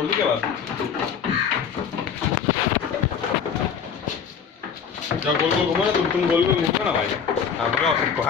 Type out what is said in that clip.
सोडली क्या बात क्या गोल गोल घुमा ना तुम गोल गोल घुमा ना भाई हाँ सबको